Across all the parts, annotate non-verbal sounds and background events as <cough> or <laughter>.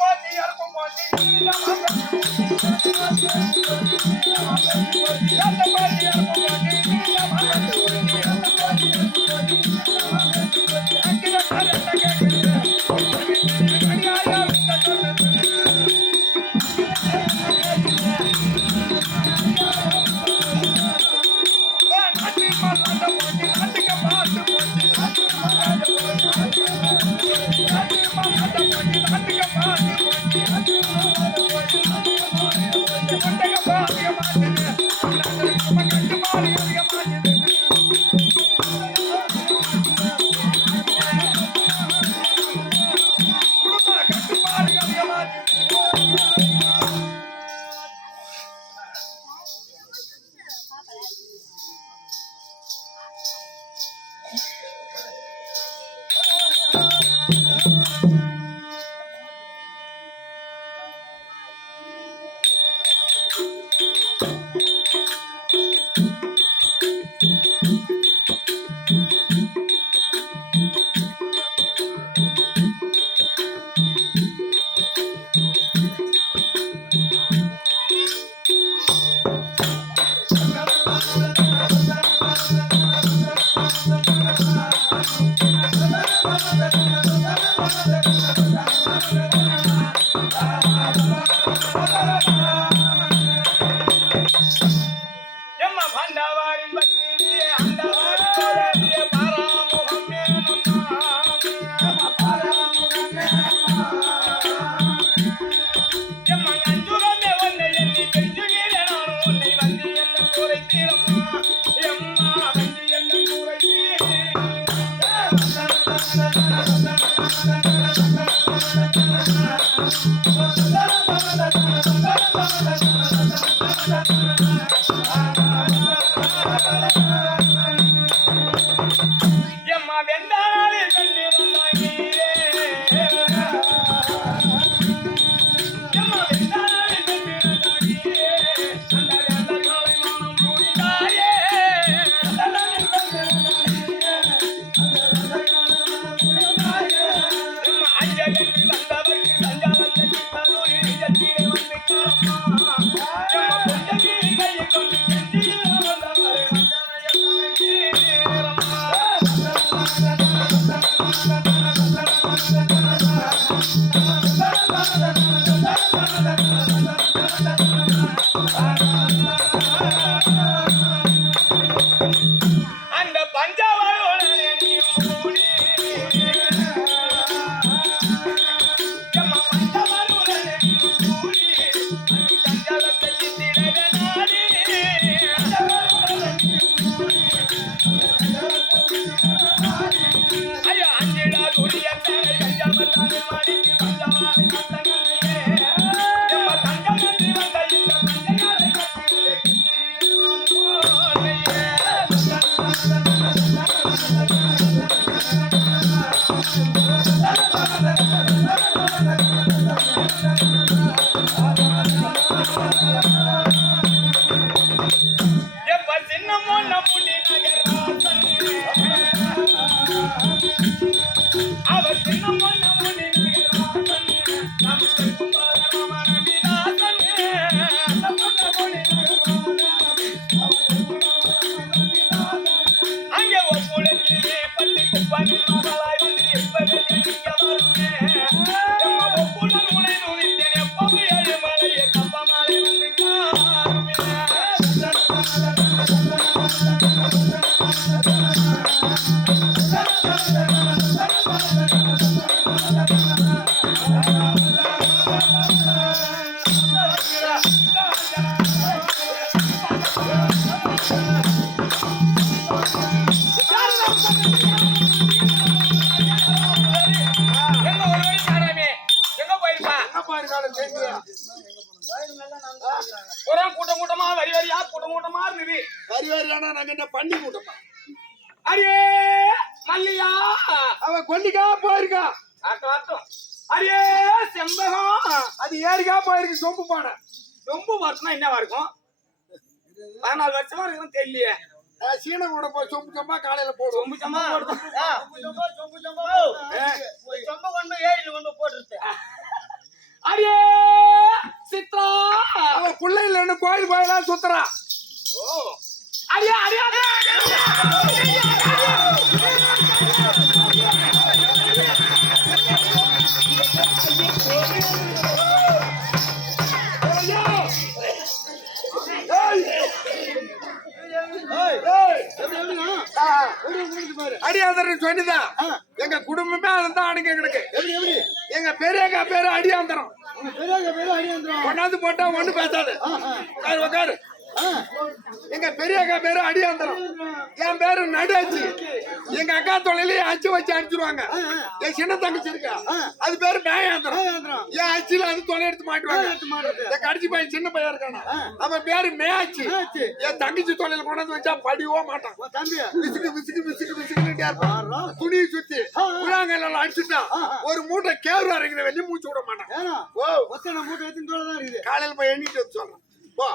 போட்டி ¡Recomendar! Thank <laughs> you. ஆனா நாங்க என்ன பண்ணி விட்டோமா அடியே மல்லியா அவ கொல்லிக்கா போயிருக்கா. அரியே செம்பகம். அது ஏறிக்கா போயிருக்கு சொம்பு பானை. சொம்பு வருஷம்னா என்ன இருக்கும் பதினாலு வருஷமா இருக்கும் தெரியலையே. சீன கூட போ சொம்பு சொம்பா காலையில போடு. சொம்பு சொம்பா போடு. சொம்பு சொம்பா சொம்பு கொண்டு ஏரியில கொண்டு போட்டுருச்சு அரியே சித்ரா! அவன் பிள்ளைல கோயில் கோயிலா சுத்துறா. ஓ. அடியா அடியா அடியாந்தரம் சொன்னிதான் எங்க குடும்பமே அதான் அடங்க கிடக்கு. எங்க பெரியக்கா பேரு அடியாந்தரம். கொண்டாந்து போட்டா ஒண்ணு பேசாது. உட்காரு உட்காரு. எங்க பெரியக்கா பேரு அடியாந்தரம். என் பேரு நடாச்சு எங்க அக்கா தொழிலையும் அச்சு வச்சு அடிச்சிருவாங்க என் சின்ன தங்கச்சி இருக்கா? அது பேரு மேயாந்திரம். என் அச்சில அது தொலை எடுத்து மாட்டுவாங்க. என் கடிச்சு பையன் சின்ன பையன் இருக்கானா? அவன் பேரு மேயாச்சு. என் தங்கச்சி தொழில கொண்டாந்து வச்சா படியவோ மாட்டான். விசுக்கு விசுக்கு விசுக்கு விசுக்குன்னு இருப்பான். துணியை சுத்தி புறாங்கல்ல அடிச்சுட்டான் ஒரு மூட்டை கேவு அரைக்கிற வெளியே மூச்சு விட மாட்டான். ஓ. காலையில போய் எண்ணிட்டு வந்து சொல்றேன். போ.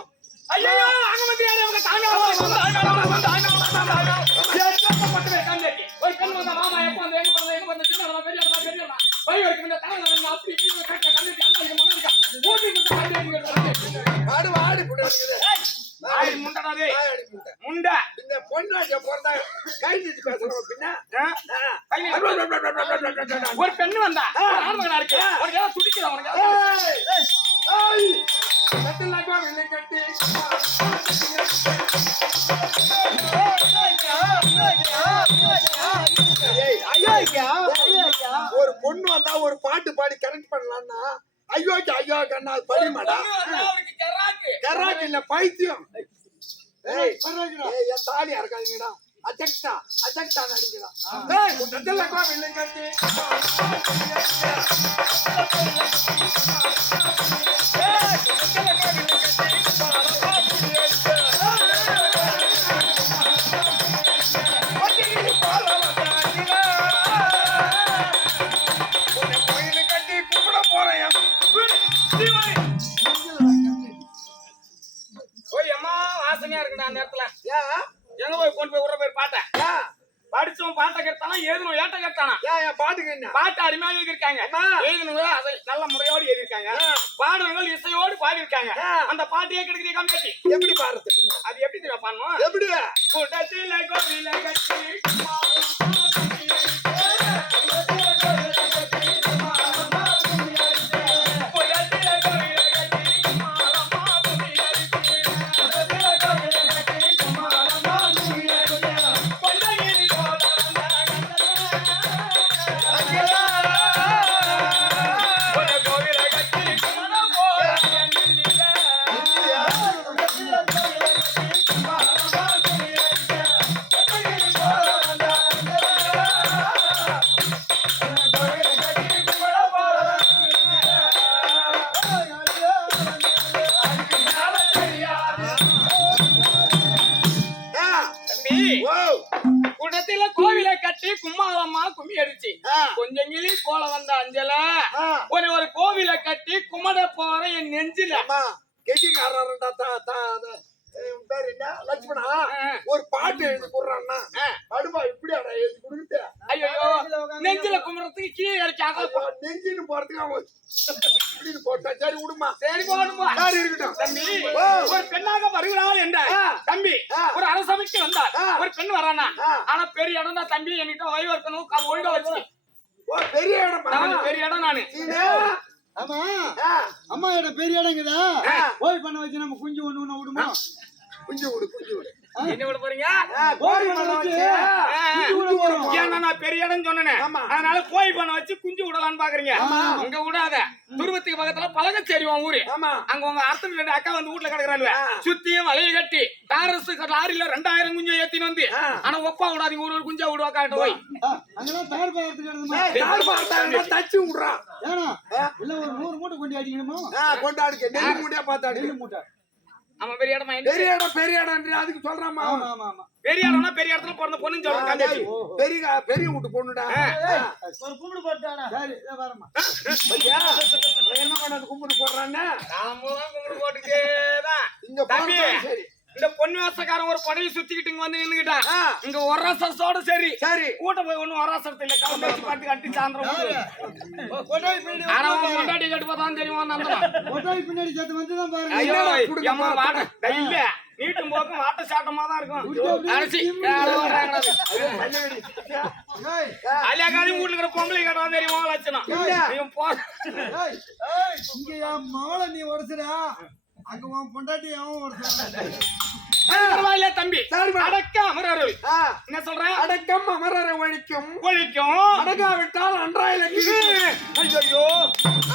ஐயோ! அங்க வந்து ஒரு பெண்ணு வந்தா. ஆண்மகனா இருக்கு. ஒரு ஏதோ துடிக்குதா? உனக்கு கட்டி. ஐயோ கண்ணா படிமாடா கராக்கு இல்ல பைத்தியம். ஏய் ஏய், என் தாலியா இருக்காதீங்கடா. அஜெக்டா அஜெக்டா நடிக்கிறா. ஏய் பாட்டை கேட்டானா எழுதணும் ஏட்ட கேட்டானா? என் பாட்டுக்கு என்ன? பாட்டு அருமையா எழுதியிருக்காங்க. அம்மா. எழுதினவங்க அதை நல்ல முறையோடு எழுதியிருக்காங்க. பாடுறவங்க இசையோடு பாடியிருக்காங்க. அந்த பாட்டையே கிடைக்கிற கம்பெனி எப்படி பாடுறதுக்கு அது எப்படி பாடணும்? எப்படி? கூட்டத்தில கோவில கட்டி கும்மாளம்மா கும்மி அடிச்சு. கொஞ்சம் கிளி கோல வந்த அஞ்சல. ஒரு ஒரு கோவிலை கட்டி குமட போற என் நெஞ்சில உன் பேர் என்ன லட்சுமணா. ஒரு பாட்டு எழுதி கொடுறான்னா ஆ. அடுப்பா இப்படியாடா எழுதி கொடுத்துட்டு ஐயோ நெஞ்சில குமரத்துக்கு கீழே அப்போ நெஞ்சின்னு போறதுக்கு அவன் இப்படின்னு போட்டா சரி விடுமா சரி போடுமா சரி இருக்கட்டும் தம்பி. ஒரு பெண்ணாக வருகிறாள் என்ற. தம்பி. ஒரு அரசமைக்கு வந்தார். ஒரு பெண் வரானா. ஆனா பெரிய இடம் தான் தம்பி என்கிட்ட வயவர்க்கணும் ஒழுங்கா வச்சு பெரிய இடம் நான் பெரிய இடம் நானு. ஆமா அம்மா இடம் பெரிய இடங்குதா. போய் பண்ண வச்சு நம்ம குஞ்சு ஒண்ணு ஒண்ணு விடுமா குஞ்சு விடு குஞ்சு விடு என்ன விட போறீங்க? நான் பெரிய இடம் சொன்னேன். ஆமா. அதனால கோழி பண்ண வச்சு குஞ்சு விடலாம்னு பாக்குறீங்க. அங்க விடாத. துருவத்துக்கு பக்கத்துல உன் ஊரு. அங்க உங்க அர்த்தம் ரெண்டு அக்கா வந்து வீட்டுல கிடக்குறாங்க. சுத்தியும் வலைய கட்டி டாரஸ் லாரியில ரெண்டாயிரம் குஞ்சு ஏத்தின்னு வந்து. ஆனா ஒப்பா விடாதீங்க ஒரு ஒரு குஞ்சா விடுவா காட்ட போய். தச்சு விடுறான். இல்ல ஒரு நூறு மூட்டை கொண்டு அடிக்கணுமா? ஆ, கொண்டாடுக்க நெல்லு முடியா பார்த்தாடு நெல்லு மூட்டை. ஆமா பெரிய இடமா? பெரிய இடம் பெரிய இடம் அதுக்கு சொல்றாமா ஆமா ஆமா ஆமா. பெரிய இடம்னா பெரிய இடத்துல பிறந்த பொண்ணுன்னு சொல்லுங்க கண்டாச்சி பெரிய பெரிய வீட்டு பொண்ணுடா. ஒரு கும்பிடு போட்டானா சரி இதோ வரமா ஐயா, அவன் என்ன பண்ணது கும்பிட்டு போடுறான்னு? நாம தான் கும்பிடு போட்டுட்டேதான் இங்க சரி. இந்த வேசக்காரன் ஒரு படையை சுத்திக்கிட்டு இங்க வந்து நின்னுக்கிட்டான். இங்க ஒரு ரசத்தோட சரி. சரி. கூட்ட போய் ஒண்ணும் ஒரு ரசத்தை இல்ல. கலந்து வச்சு பாட்டு கட்டி சாயந்தரம் ஆனா உன் பொண்டாட்டி கட்டு பார்த்தா தெரியுமா பின்னாடி சேர்த்து வந்து தான் பாருங்க. ஐயோ இல்ல. நீட்டும் போக்கும் வாட்ட சாட்டமா தான் இருக்கும். அரிசி ஏய், அலியாக்காதி வீட்டுல இருக்கிற பொம்பளை கட்டா தெரியுமா லட்சணம். இவன் போ. இங்க மவளை நீ உடச்சுடா. அங்க உன் பொண்டாட்டி அவன் பரவாயில்ல தம்பி. அடக்க என்ன சொல்றேன் அடக்கம் அமரரை ஒழிக்கும். ஒழிக்கும். அடக்காவிட்டால் அன்றாயில ஐயோ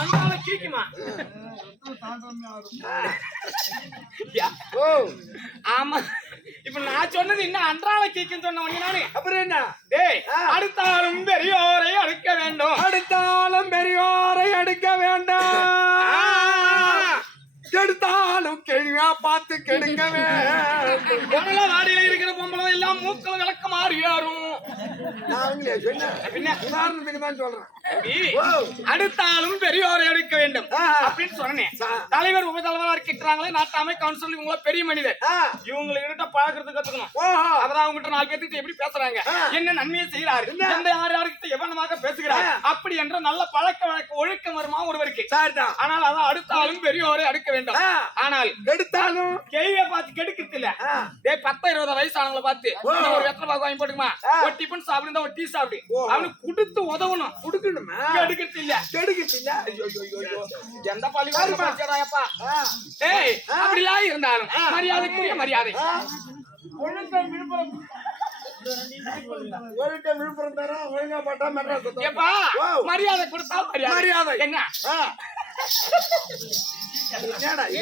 அந்தால கீக்குமா. ஓ. ஆமா. இப்ப நான் சொன்னது இன்னும் அன்றால கீக்குன்னு சொன்ன உடனே நானு. அப்புறம் என்ன? டேய் ஆ. அடுத்தாலும் பெரியோரை அடுக்க வேண்டும். அடுத்தாலும் பெரியோரை அடுக்க வேண்டாம். கெடுத்தாலும் கேள்வியா பார்த்து கெடுக்க வேண்டும் பொம்பள வாடியில இருக்கிற பொம்பளை எல்லாம் மூக்கள் விளக்க மாறி ஏறும் நான் அவங்களே சொன்னேன் பின்ன உதாரணத்துக்கு தான் சொல்றேன். அடுத்தாலும் பெரியோரை எடுக்க வேண்டும். அப்படின்னு சொன்னேன். தலைவர் உப தலைவரா இருக்கிறாங்களே நாட்டாமை கவுன்சில் இவங்கள பெரிய மனிதர். இவங்ககிட்ட பழகிறது கத்துக்கணும். ஓஹோ. அப்பதான் அவங்ககிட்ட நாலு பேர்த்துக்கிட்ட எப்படி பேசுறாங்க. என்ன நன்மையை செய்யறாரு? எந்த யார் யாருக்கிட்ட எவனமாக பேசுகிறார். அப்படி என்ற நல்ல பழக்க வழக்க ஒழுக்கம் வருமா ஒருவருக்கு. ஆனால் அதான் அடுத்தாலும் பெரியோரை அடுக்க வேண்டும். ஆனால் எடுத்தாலும்? கேள்வியை பார்த்து கெடுக்கிறது இல்ல. டேய் பத்த இருபது வயசானவங்கள பார்த்து ஒரு வெத்தலை பாக்கு வாங்கி போட்டுக்குமா. ஒரு டிஃபன் சாப்பிடு ஒரு டீ சாப்பிடு. அவனுக்கு கொடுத்து உதவணும். கொடுக்கணுமா. எந்த பள்ளி ஆ, ஏய். அப்படிலாம் இருந்தாலும் மரியாதைக்குரிய மரியாதை. ஆ. ஒழுக்கம் விழுப்புரம். விழுப்புரம் தரோம் ஒழுங்கா போட்டா மெட்ராஸ். மரியாதை கொடுத்தா மரியாதை. மரியாதை. என்ன? ஆ. என்னடா இது?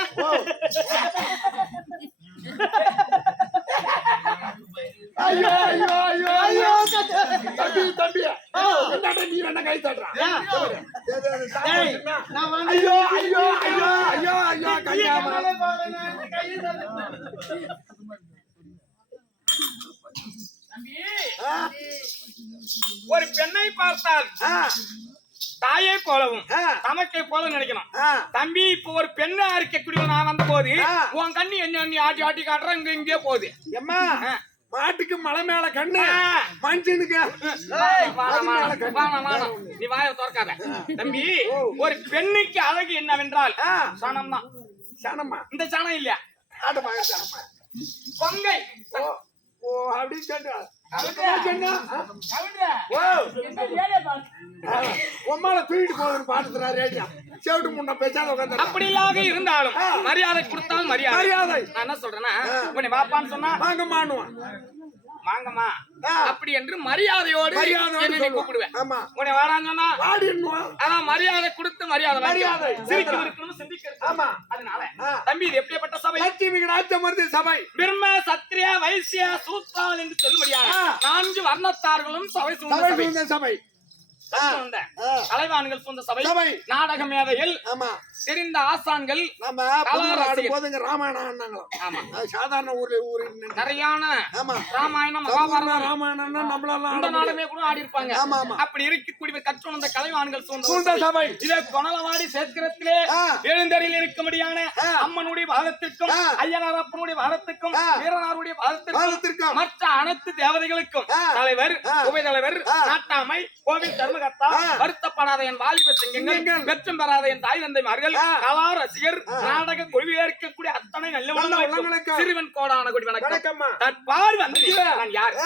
<laughs> ஐயோ ஐயோ ஐயோ ஐயோ. தம்பி தம்பி. என்னடா நீ என்ன கை நான் வந்து ஐயோ ஐயோ ஐயோ ஐயோ ஐயோ கையா தம்பி, ஒரு பெண்ணை பார்த்தால் தாயை போலவும். தமக்கை போல நினைக்கணும். தம்பி இப்ப ஒரு பெண்ணா இருக்கக்கூடிய நான் வந்த போது. உன் கண்ணி என்ன ஆட்டி ஆட்டி காட்டுற? இங்க இங்கே போகுது. எம்மா மாட்டுக்கு மலை மேல கண்ணு. மனுஷனுக்கு. நீ வாயை திறக்காத. தம்பி ஒரு பெண்ணுக்கு அழகு என்னவென்றால். சனம் தான் சனம்மா. இந்த சனம் இல்ல. ஆட்டு மகன் சனம்மா. கொங்கை ஓ அப்படின்னு சொன்னா பாரு. உம்மால தூக்கிட்டு போகுதுன்னு பாட்டுறா ரேடியா செவிட்டு முன்ன பேசாத உட்காந்து அப்படியாக இருந்தாலும் ஆ. மரியாதை கொடுத்தால் மரியாதை மரியாதை. நான் என்ன சொல்றேன்னா. உன்னை வாப்பான்னு சொன்னா வாங்க மாணுவான் வாங்கம்மா. அப்படி என்று மரியாதையோடு மரியாதை என்னை நீ கூப்பிடுவேன் ஆமா உன்னை வாடான்னு சொன்னா அதான் மரியாதை கொடுத்து மரியாதை மரியாதை. சிரிக்கணும் இருக்கணும் சிந்திக்கணும் ஆமா. அதனால. தம்பி இது எப்படிப்பட்ட சபை லட்சுமி ராஜமர்தி சபை பிரம்ம சத்திரிய வைசிய சூத்ரால் என்று சொல்லும்படியாக. நான்கு வர்ணத்தார்களும் சபை சூழ்ந்த சபை கலைவான்கள் சொந்த சபை. நாடக மேதைகள் தெரிந்த ஆசான்கள் நம்ம இங்க ராமாயணம் ஆமா சாதாரண ஊர்ல ஊரு நிறையான ராமாயணம் மகாபாரதம் ராமாயணம்னா நம்மளால இந்த. நாடகமே கூட ஆடி இருப்பாங்க. அப்படி இருக்கக்கூடிய கற்றுணர்ந்த கலைவான்கள் சூழ்ந்த சபை இதை கொணலவாடி சேத்திரத்திலே. எழுந்தரில் இருக்கும்படியான. அம்மனுடைய பாதத்திற்கும். ஐயனார் அப்பனுடைய பாதத்திற்கும். வீரனாருடைய பாதத்திற்கும். மற்ற அனைத்து தேவதைகளுக்கும். தலைவர் ஆ. உபய தலைவர் ஆ. நாட்டாமை கோவில் தர்மகர்த்தா வருத்தப்படாத என் வாலிப சிங்கங்கள். வெற்றம் பெறாத என் தாய் தந்தைமார்கள் ஆ. கலா ரசிகர் நாடக கொள்கையா இருக்கக்கூடிய அத்தனை நல்ல. சிறுவன் கோடான குடி வணக்கம் தற்பார் வந்து நான் யார்.